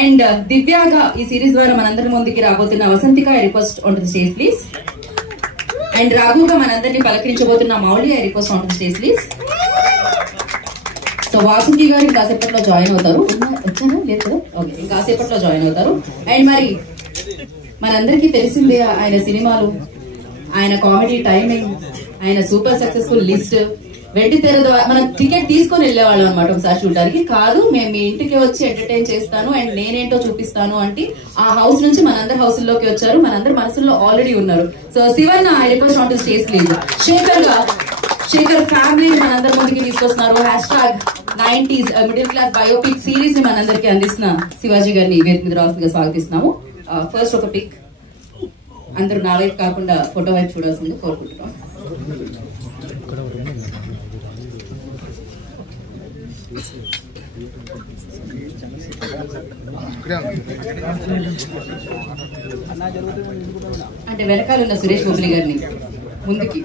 And దివ్యాగా ఈ series ద్వారా మనందరి ముందుకి రాబోతున్న Vasanthika, I request on to the stage please. And రాఘుగా మనందరినీ పలకరించబోతున్న Mouli, I request on to the stage please. So Vasuki garu ఇంకాసేపట్లో జాయిన్ అవుతారు. వచ్చారా లేదు కదా? ఓకే, ఇంకాసేపట్లో జాయిన్ అవుతారు. అండ్ మరి మనందరికీ తెలిసిందే ఆయన సినిమాలు, ఆయన కామెడీ టైమింగ్, ఆయన సూపర్ సక్సెస్ఫుల్ లిస్ట్. వెండి తెర ద్వారా మనం టికెట్ తీసుకొని వెళ్ళేవాళ్ళం అనమాట ఒకసారి చూడడానికి. కాదు, మేము మీ ఇంటికి వచ్చి ఎంటర్టైన్ చేస్తాను అండ్ నేనేంటో చూపిస్తాను అంటే ఆ హౌస్ నుంచి మనందరి హౌస్ లోకి వచ్చారు. మనందరి మనసుల్లో ఆల్రెడీ ఉన్నారు. So Shivanna, I request on to stage please. Shekhar family మనందరి ముందుకి తీసుకొస్తున్నారు. #90s middle class biopic series ని మనందరికి అందిస్తున్న శివాజీ గారిని వేదిక మీద రాసుగా స్వాగతిస్తున్నాము. ఫస్ట్ ఒక పిక్, అందరూ నా వైపు కాకుండా ఫోటో వైపు చూడాల్సింది కోరుకుంటున్నాం. అంటే వెనకాల ఉన్న సురేష్ బొబ్బిలి గారిని ముందుకి.